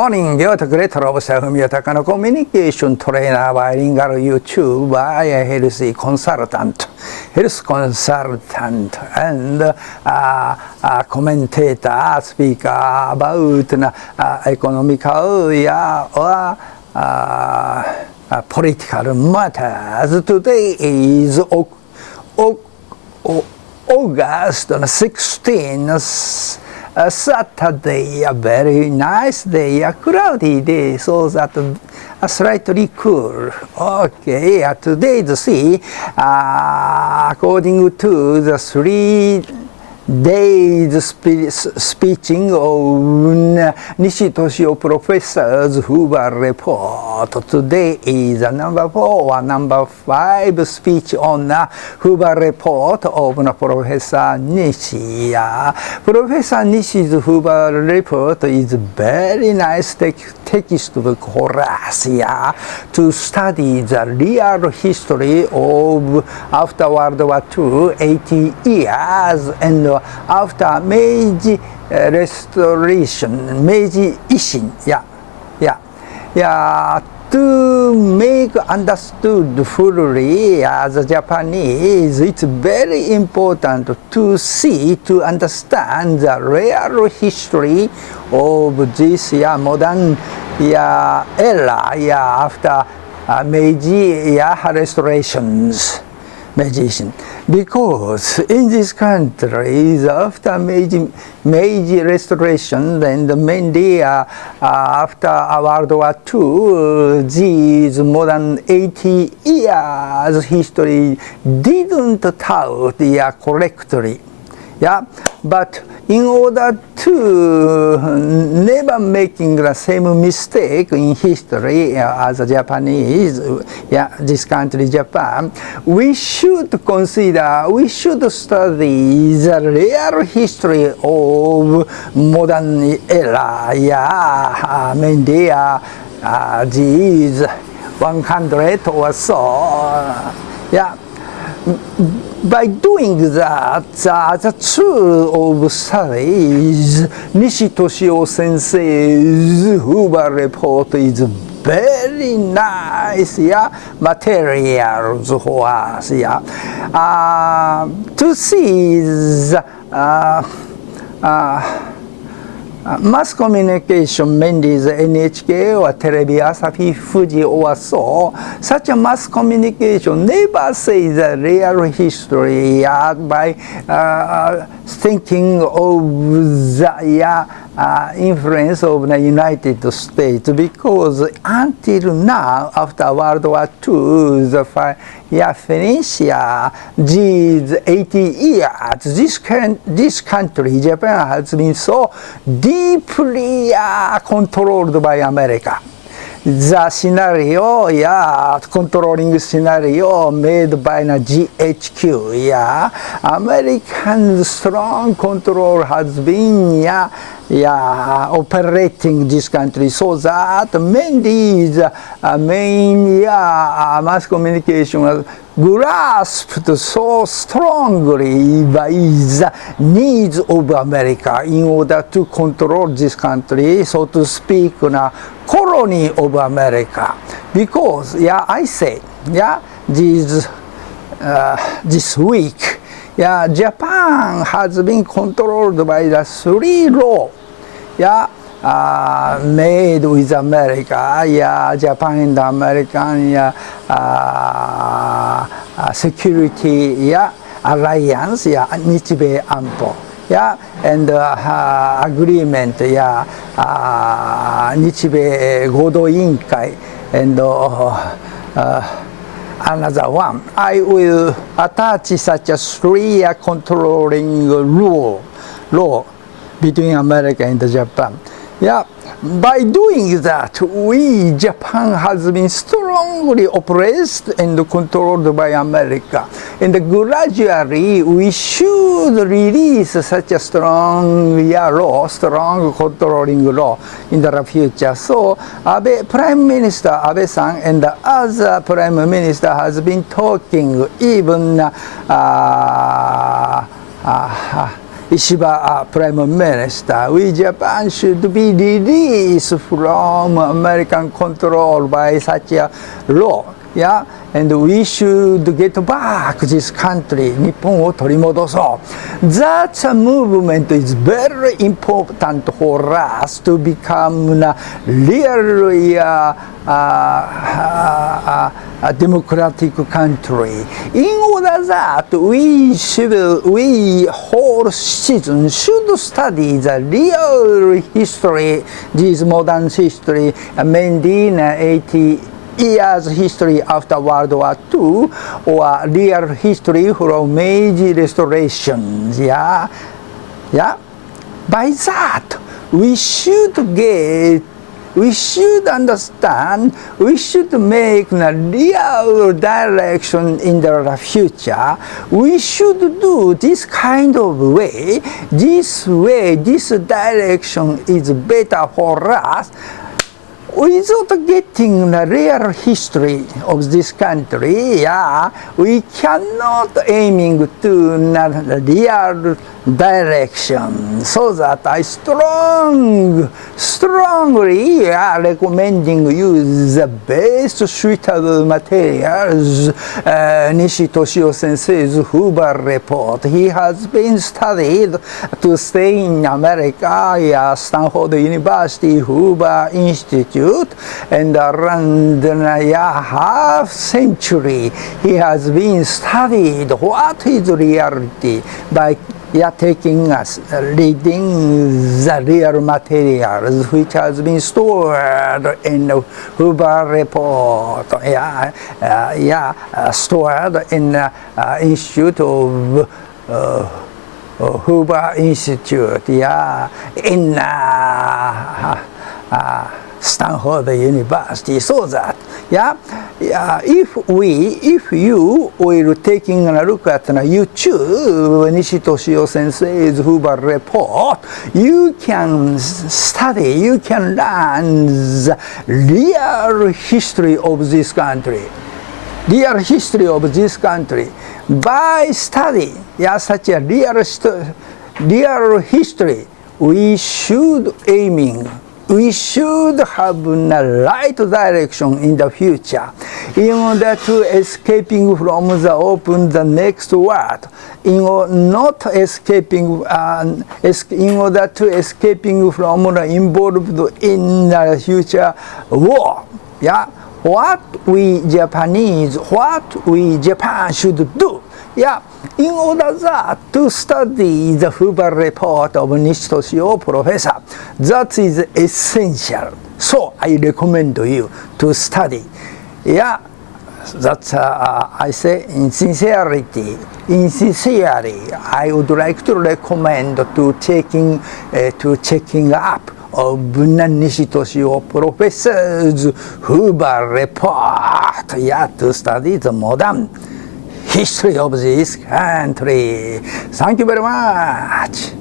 morning. 両徳レトロブセフミヨタカのコミュニケーショントレーナー、バイリンガル YouTuber やヘルスコンサルタント、and commentator, speaker about economical political matters. Today is August 16th. Saturday, a very nice day, a cloudy day, so that slightly cool. Okay, today's see, according to the 3 days speeching of Nishi professor's HOOVER report. Today is number 4 or number 5 speech on the HOOVER report of Professor Nishi. Professor Nishi's HOOVER report is very nice textbook for us to study the real history of after World War II, 80 years, and after Meiji Restoration, Meiji Ishin, to make understood fully as a Japanese, it's very important to understand the real history of this modern era after Meiji Restorations. Because in this country, after Meiji Restoration and mainly after World War II, these modern 80 years history didn't taught correctly. But in order to never making the same mistake in history as a Japanese, this country Japan, we should study the real history of modern era, mainly these 100 or so. By doing that, the tool of studies, Nishi sensei's HOOVER report is very nice materials for us to see the mass communication, mainly the NHK or Terebi Asahi Fuji or so, such a mass communication never say the real history by thinking of the influence of the United States, because until now, after World War II, the finish these 80 years, this country, Japan, has been so deeply controlled by America. The scenario, controlling scenario made by the GHQ, American strong control has been, operating this country, so that mainly the main mass communication was grasped so strongly by the needs of America in order to control this country, so to speak, colony of America. Because, I say, this week, Japan has been controlled by the 3 laws made with America, Japan and American security alliance, Nichibei Anpo, and agreement, Nichibei Godo Inkai, and another one. I will attach such a 3 controlling law between America and Japan. By doing that, Japan has been strongly oppressed and controlled by America. And gradually, we should release such a strong strong controlling law in the future. So, Prime Minister Abe-san and the other Prime Minister has been talking even Ishiba Prime Minister, we Japan should be released from American control by such a law. Yeah, and we should get back this country, 日本を取り戻そう。That movement is very important for us to become a really a democratic country. In order that we whole citizens should study the real history, this modern history, mainly in 80 years history after World War II, or real history from Meiji Restoration. Yeah. By that, we should understand, we should make a real direction in the future. We should do this kind of way, this direction is better for us. Without getting the real history of this country, we cannot aiming to the real direction. So that I strongly recommending you the best suitable materials. Nishi Toshio Sensei's HOOVER report. He has been studied to stay in America, Stanford University, Hoover Institute, and around half century he has been studied what is reality by taking us reading the real materials which has been stored in the HOOVER report. Stored in the Institute of HOOVER Institute. In Stanford University, so that if you will taking a look at YouTube Nishi Toshio Sensei's HOOVER report, you can study, you can learn the real history of this country. Real history of this country by study such a real history. We should have a right direction in the future in order to escaping from the open the next world, in order to escaping from involved in the future war. What we Japan should do. In order that to study the HOOVER report of Nishi Toshio professor, that is essential. So I recommend you to study. That's I say sincerely, I would like to recommend to checking up of Nishi Toshio professor's HOOVER report. To study the modern history of this country. Thank you very much.